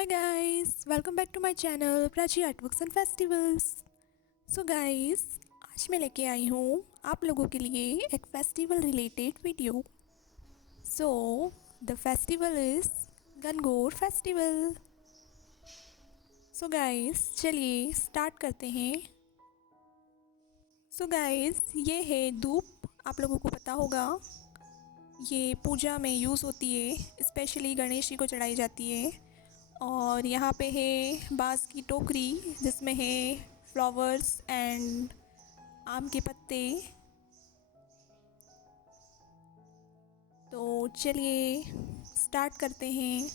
Hi guys, welcome back to my channel Prachi artworks and festivals. So guys, आज मैं लेके आई हूँ आप लोगों के लिए एक festival related video. So the festival is Gangaur festival. So guys, चलिए स्टार्ट करते हैं। सो गाइस, ये है धूप। आप लोगों को पता होगा ये पूजा में यूज़ होती है, स्पेशली गणेश जी को चढ़ाई जाती है। और यहाँ पे है बाँस की टोकरी जिसमें है फ्लावर्स एंड आम के पत्ते। तो चलिए स्टार्ट करते हैं।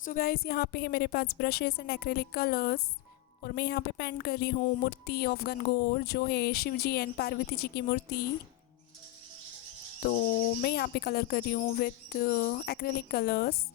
सो गाइस, यहाँ पे है मेरे पास ब्रशेस एंड एक्रेलिक कलर्स और मैं यहाँ पे पेंट कर रही हूँ मूर्ति ऑफ गणगौर, जो है शिव जी एंड पार्वती जी की मूर्ति। तो मैं यहाँ पे कलर कर रही हूँ with acrylic colours.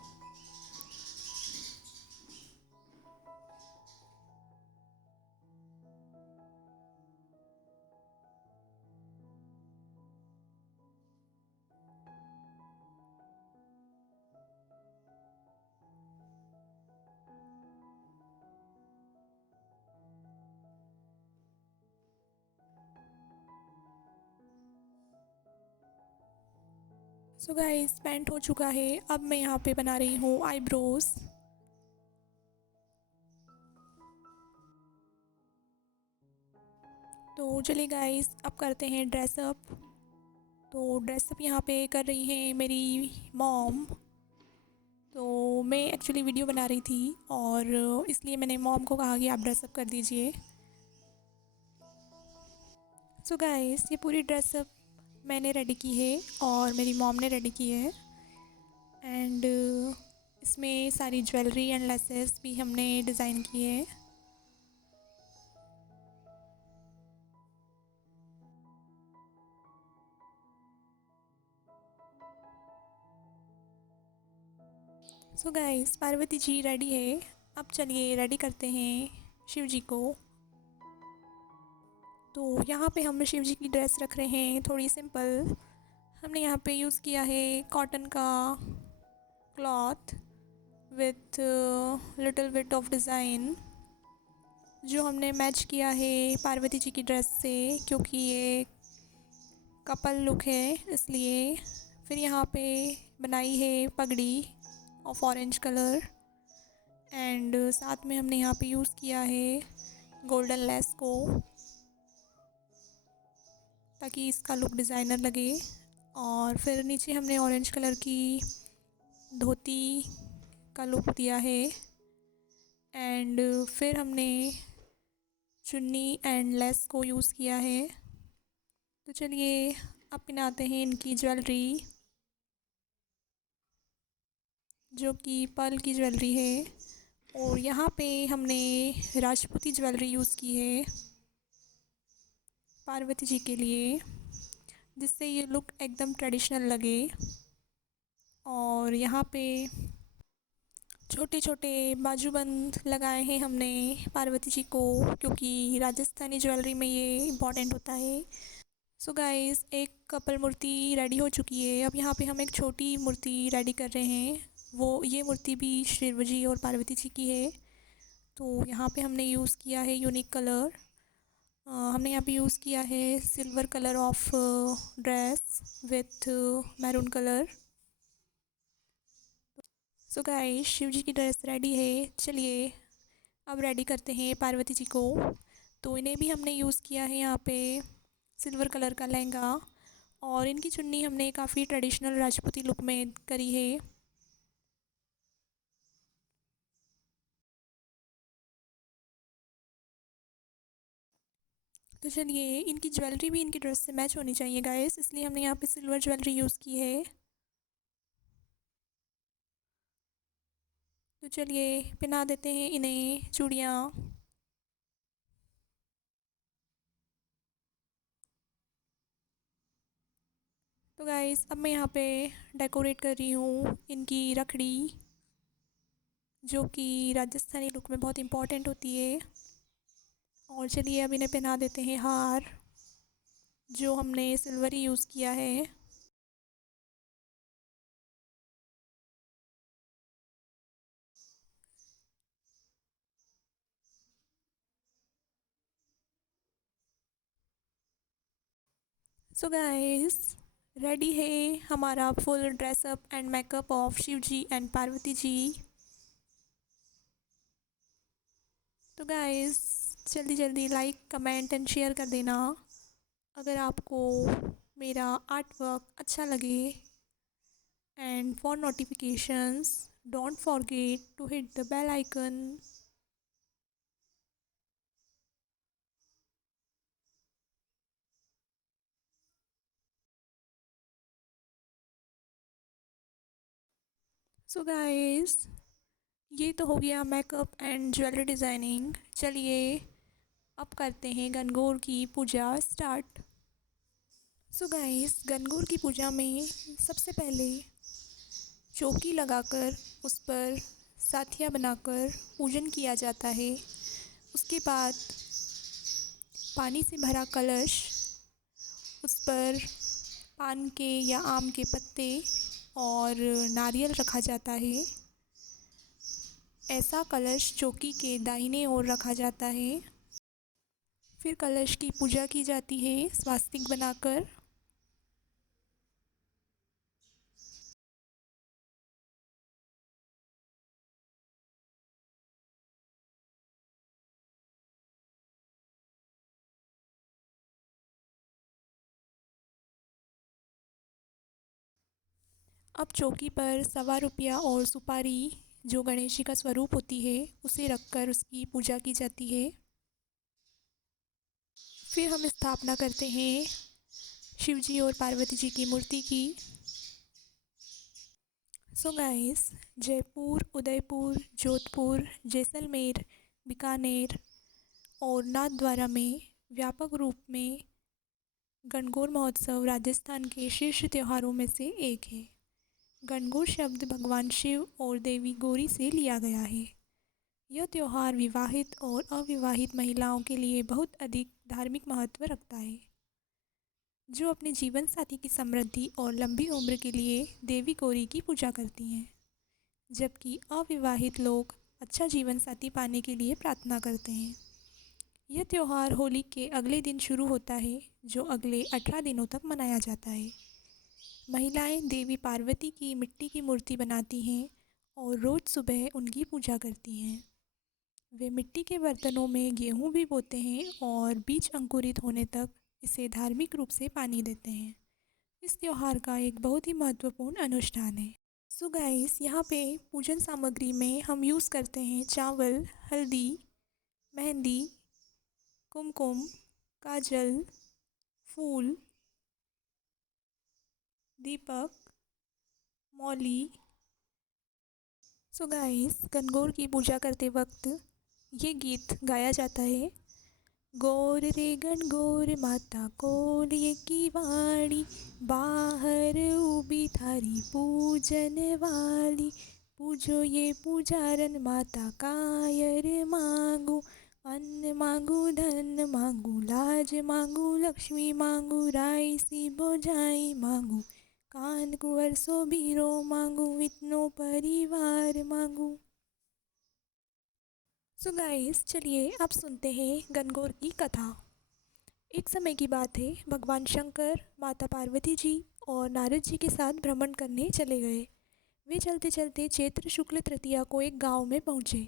So guys, paint हो चुका है। अब मैं यहाँ पे बना रही हूँ आईब्रोज। तो चलिए गाइस, अब करते हैं ड्रेसअप। तो ड्रेसअप यहाँ पे कर रही हैं मेरी मॉम। तो मैं एक्चुअली वीडियो बना रही थी और इसलिए मैंने मॉम को कहा कि आप ड्रेसअप कर दीजिए। सो गाइस, ये पूरी ड्रेसअप मैंने रेडी की है और मेरी मॉम ने रेडी की है। एंड इसमें सारी ज्वेलरी एंड लेसेस भी हमने डिज़ाइन की है। So guys, Parvati ji ready है। अब चलिए रेडी करते हैं शिव जी को। तो यहाँ पे हम शिव जी की ड्रेस रख रहे हैं थोड़ी सिंपल। हमने यहाँ पे यूज़ किया है कॉटन का cloth with little bit of design, जो हमने मैच किया है पार्वती जी की ड्रेस से, क्योंकि ये कपल लुक है इसलिए। फिर यहाँ पे बनाई है पगड़ी ऑफ ऑरेंज कलर एंड साथ में हमने यहाँ पे यूज़ किया है गोल्डन लेस को, ताकि इसका लुक डिज़ाइनर लगे। और फिर नीचे हमने ऑरेंज कलर की धोती का लुक दिया है एंड फिर हमने चुन्नी एंड लेस को यूज़ किया है। तो चलिए अब पहनाते हैं इनकी ज्वेलरी, जो कि पर्ल की ज्वेलरी है। और यहाँ पे हमने राजपूती ज्वेलरी यूज़ की है पार्वती जी के लिए, जिससे ये लुक एकदम ट्रेडिशनल लगे। और यहाँ पे छोटे छोटे बाजूबंद लगाए हैं हमने पार्वती जी को, क्योंकि राजस्थानी ज्वेलरी में ये इम्पॉर्टेंट होता है। सो गाइस, एक कपल मूर्ति रेडी हो चुकी है। अब यहाँ पे हम एक छोटी मूर्ति रेडी कर रहे हैं। ये मूर्ति भी शिव जी और पार्वती जी की है। तो यहाँ पे हमने यूज़ किया है यूनिक कलर। हमने यहाँ पे यूज़ किया है silver colour of dress with maroon colour. So guys, Shiv ji की ड्रेस रेडी है। चलिए अब रेडी करते हैं पार्वती जी को। तो इन्हें भी हमने यूज़ किया है यहाँ पे सिल्वर कलर का लहंगा, और इनकी चुन्नी हमने काफ़ी ट्रेडिशनल राजपूती लुक में करी है। तो चलिए, इनकी ज्वेलरी भी इनकी ड्रेस से मैच होनी चाहिए गाइस, इसलिए हमने यहाँ पे सिल्वर ज्वेलरी यूज़ की है। तो चलिए पहना देते हैं इन्हें चूड़ियाँ। तो गाइस, अब मैं यहाँ पे डेकोरेट कर रही हूँ इनकी रखड़ी, जो कि राजस्थानी लुक में बहुत इम्पॉर्टेंट होती है। और चलिए अब इन्हें पहना देते हैं हार, जो हमने सिल्वर ही यूज़ किया है। सो गाइस, रेडी है हमारा full dress up and makeup of Shiv ji and Parvati ji. तो गाइस, जल्दी जल्दी लाइक कमेंट एंड शेयर कर देना अगर आपको मेरा आर्ट वर्क अच्छा लगे। And for notifications don't forget to hit the bell icon. So guys, ये तो हो गया मेकअप एंड ज्वेलरी डिज़ाइनिंग। चलिए अब करते हैं गणगौर की पूजा स्टार्ट। सो गाइस, गणगौर की पूजा में सबसे पहले चौकी लगाकर उस पर साथिया बनाकर पूजन किया जाता है। उसके बाद पानी से भरा कलश, उस पर पान के या आम के पत्ते और नारियल रखा जाता है। ऐसा कलश चौकी के दाहिने ओर रखा जाता है। फिर कलश की पूजा की जाती है स्वास्तिक बनाकर। अब चौकी पर ₹1 और सुपारी, जो गणेश जी का स्वरूप होती है, उसे रखकर उसकी पूजा की जाती है। फिर हम स्थापना करते हैं शिव जी और पार्वती जी की मूर्ति की। सो गाइस, जयपुर, उदयपुर, जोधपुर, जैसलमेर, बीकानेर और नाथद्वारा में व्यापक रूप में गणगौर महोत्सव राजस्थान के शीर्ष त्योहारों में से एक है। गणगौर शब्द भगवान शिव और देवी गौरी से लिया गया है। यह त्यौहार विवाहित और अविवाहित महिलाओं के लिए बहुत अधिक धार्मिक महत्व रखता है, जो अपने जीवन साथी की समृद्धि और लंबी उम्र के लिए देवी गौरी की पूजा करती हैं, जबकि अविवाहित लोग अच्छा जीवन साथी पाने के लिए प्रार्थना करते हैं। यह त्यौहार होली के अगले दिन शुरू होता है, जो अगले 18 दिनों तक मनाया जाता है। महिलाएं देवी पार्वती की मिट्टी की मूर्ति बनाती हैं और रोज़ सुबह उनकी पूजा करती हैं। वे मिट्टी के बर्तनों में गेहूं भी बोते हैं और बीज अंकुरित होने तक इसे धार्मिक रूप से पानी देते हैं। इस त्यौहार का एक बहुत ही महत्वपूर्ण अनुष्ठान है। सो गाइस, यहाँ पे पूजन सामग्री में हम यूज़ करते हैं चावल, हल्दी, मेहंदी, कुमकुम, काजल, फूल, दीपक, मौली। सो गाइस, गणगौर की पूजा करते वक्त ये गीत गाया जाता है। गौर रे गणगौर माता कोल ये की वाणी, बाहर उभी थारी पूजन वाली, पूजो ये पूजारन माता कायर मांगू, अन्न मांगू धन मांगू लाज मांगू लक्ष्मी मांगू रायसी बोझाई मांगू, कान कुंवर सो बीरो मांगू इतनो परिवार मांगू। सो गाइस, चलिए अब सुनते हैं गणगौर की कथा। एक समय की बात है, भगवान शंकर, माता पार्वती जी और नारद जी के साथ भ्रमण करने चले गए। वे चलते चलते चैत्र शुक्ल तृतीया को एक गांव में पहुंचे।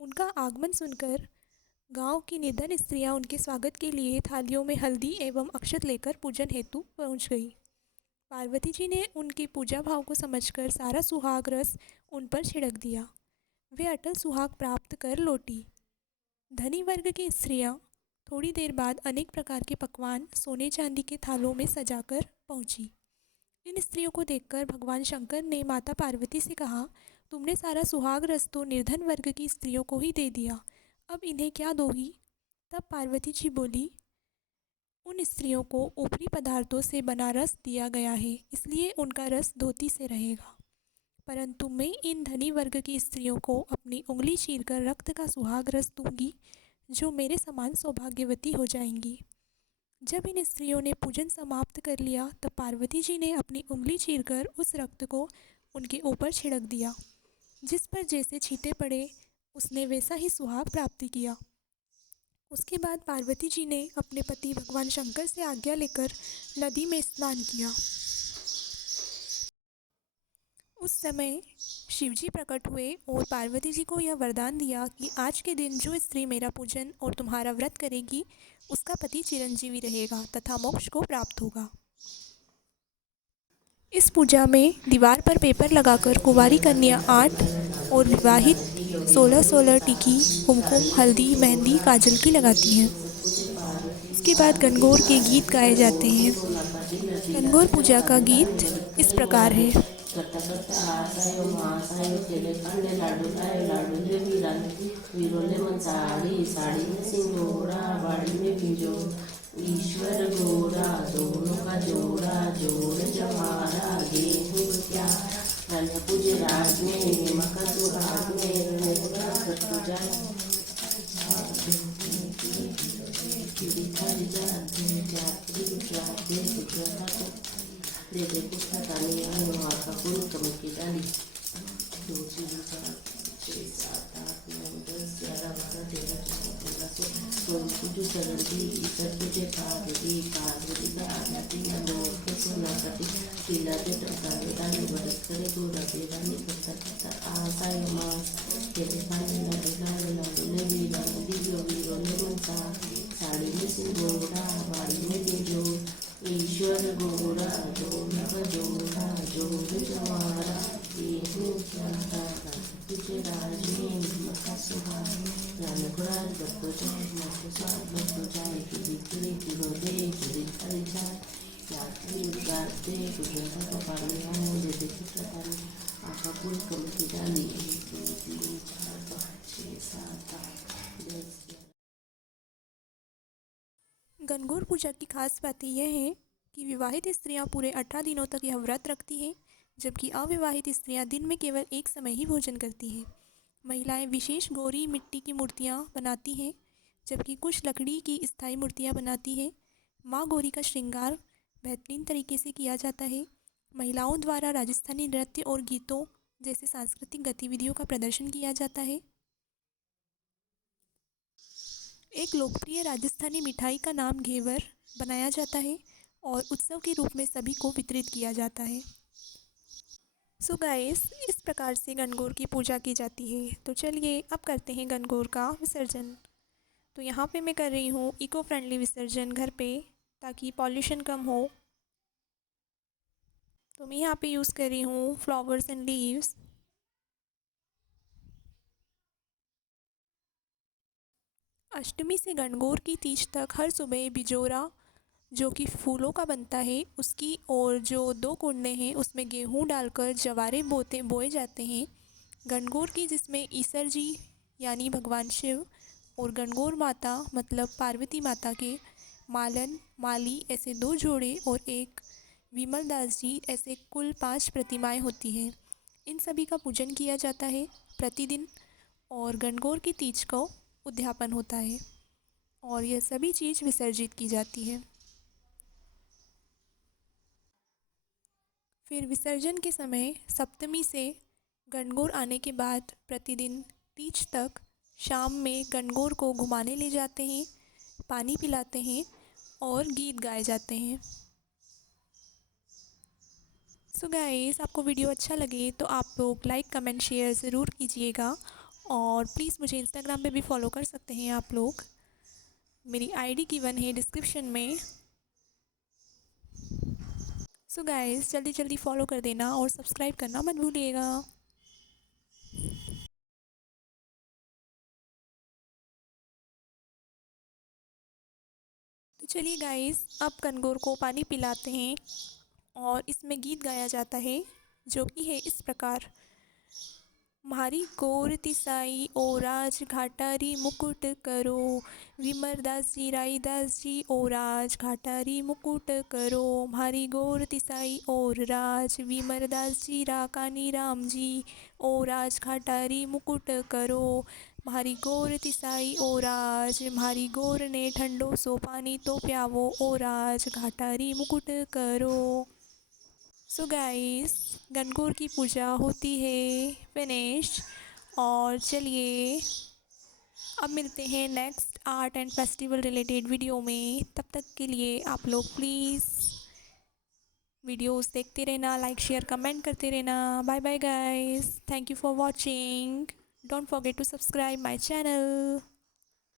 उनका आगमन सुनकर गांव की निर्धन स्त्रियां उनके स्वागत के लिए थालियों में हल्दी एवं अक्षत लेकर पूजन हेतु पहुंच गई। पार्वती जी ने उनके पूजा भाव को समझकर सारा सुहाग रस उन पर छिड़क दिया। वे अटल सुहाग प्राप्त कर लौटी। धनी वर्ग की स्त्रियां थोड़ी देर बाद अनेक प्रकार के पकवान सोने चांदी के थालों में सजाकर पहुंची। इन स्त्रियों को देखकर भगवान शंकर ने माता पार्वती से कहा, तुमने सारा सुहाग रस तो निर्धन वर्ग की स्त्रियों को ही दे दिया, अब इन्हें क्या दोगी? तब पार्वती जी बोली, उन स्त्रियों को ऊपरी पदार्थों से बना रस दिया गया है, इसलिए उनका रस धोती से रहेगा, परंतु मैं इन धनी वर्ग की स्त्रियों को अपनी उंगली चीरकर रक्त का सुहाग रस दूंगी, जो मेरे समान सौभाग्यवती हो जाएंगी। जब इन स्त्रियों ने पूजन समाप्त कर लिया, तब पार्वती जी ने अपनी उंगली चीरकर उस रक्त को उनके ऊपर छिड़क दिया। जिस पर जैसे छींटे पड़े, उसने वैसा ही सुहाग प्राप्त किया। उसके बाद पार्वती जी ने अपने पति भगवान शंकर से आज्ञा लेकर नदी में स्नान किया। उस समय शिवजी प्रकट हुए और पार्वती जी को यह वरदान दिया कि आज के दिन जो स्त्री मेरा पूजन और तुम्हारा व्रत करेगी उसका पति चिरंजीवी रहेगा तथा मोक्ष को प्राप्त होगा। इस पूजा में दीवार पर पेपर लगाकर कुंवारी कन्या 8 और विवाहित 16-16 टिकी कुमकुम हल्दी मेहंदी काजल की लगाती हैं। इसके बाद गणगौर के गीत गाए जाते हैं। गणगौर पूजा का गीत इस प्रकार है। ईश्वर गोरा दोनों का जोड़ा जोड़ जमारा गेहूं क्या रन पूजे राज में मकर सुहाग में पूजा ईश्वर गोरा जोड़ा जोड़ा जोड़ जवारा गेहूं क्या तुझे राज में मका सुहाग रानपुरार बत्तो जाए मको साथ बत्तो जाए कि बिक्री किलो दे कि दिखाई जाए यात्री गाते गुजरा का पानी आने दे देखी प्रधान आका पुल कम की डाली 1 2 3 4 5 6 7 8 10। गणगौर पूजा की खास बातें यह है कि विवाहित स्त्रियां पूरे 18 दिनों तक यह व्रत रखती हैं, जबकि अविवाहित स्त्रियां दिन में केवल एक समय ही भोजन करती हैं। महिलाएं विशेष गौरी मिट्टी की मूर्तियां बनाती हैं, जबकि कुछ लकड़ी की स्थायी मूर्तियां बनाती हैं। माँ गौरी का श्रृंगार बेहतरीन तरीके से किया जाता है। महिलाओं द्वारा राजस्थानी नृत्य और गीतों जैसे सांस्कृतिक गतिविधियों का प्रदर्शन किया जाता है। एक लोकप्रिय राजस्थानी मिठाई का नाम घेवर बनाया जाता है और उत्सव के रूप में सभी को वितरित किया जाता है। सो गाइस, इस प्रकार से गणगौर की पूजा की जाती है। तो चलिए अब करते हैं गणगौर का विसर्जन। तो यहाँ पे मैं कर रही हूँ इको फ्रेंडली विसर्जन घर पे, ताकि पॉल्यूशन कम हो। तो मैं यहाँ पे यूज़ कर रही हूँ फ्लावर्स एंड लीव्स। अष्टमी से गणगौर की तीज तक हर सुबह बिजोरा जो कि फूलों का बनता है उसकी और जो 2 कुंडे हैं उसमें गेहूं डालकर जवारे बोए जाते हैं। गणगौर की जिसमें ईसर जी यानी भगवान शिव और गणगौर माता मतलब पार्वती माता के मालन माली ऐसे 2 जोड़े और एक विमल दास जी ऐसे कुल 5 प्रतिमाएं होती हैं। इन सभी का पूजन किया जाता है प्रतिदिन और गणगौर की तीज को उद्यापन होता है और यह सभी चीज़ विसर्जित की जाती है। फिर विसर्जन के समय सप्तमी से गणगौर आने के बाद प्रतिदिन तीज तक शाम में गणगौर को घुमाने ले जाते हैं, पानी पिलाते हैं और गीत गाए जाते हैं। सो गाइस, आपको वीडियो अच्छा लगे तो आप लोग लाइक कमेंट शेयर ज़रूर कीजिएगा और प्लीज़ मुझे इंस्टाग्राम पे भी फॉलो कर सकते हैं आप लोग। मेरी आईडी गिवन है डिस्क्रिप्शन में। सो गाइस, जल्दी जल्दी फॉलो कर देना और सब्सक्राइब करना मत भूलिएगा। तो चलिए गाइस, अब गणगौर को पानी पिलाते हैं और इसमें गीत गाया जाता है जो कि है इस प्रकार। म्हारी गौर तिसाई ओ राज घाटारी मुकुट करो, विमरदास जी राईदास जी ओ राज घाटारी मुकुट करो। म्हारी गौर तिसाई और राज विमरदास जी राकानी राम जी ओ राज घाटारी मुकुट करो। म्हारी गौर तिसाई ओ राज म्हारी गौर ने ठंडो सो पानी तो प्यावो ओ राज घाटारी मुकुट करो। सो गाइस, गणगौर की पूजा होती है फिनिश। और चलिए अब मिलते हैं next art and festival related video में। तब तक के लिए आप लोग प्लीज़ वीडियोस देखते रहना, लाइक शेयर कमेंट करते रहना। Bye bye guys, thank you for watching, don't forget to subscribe my channel.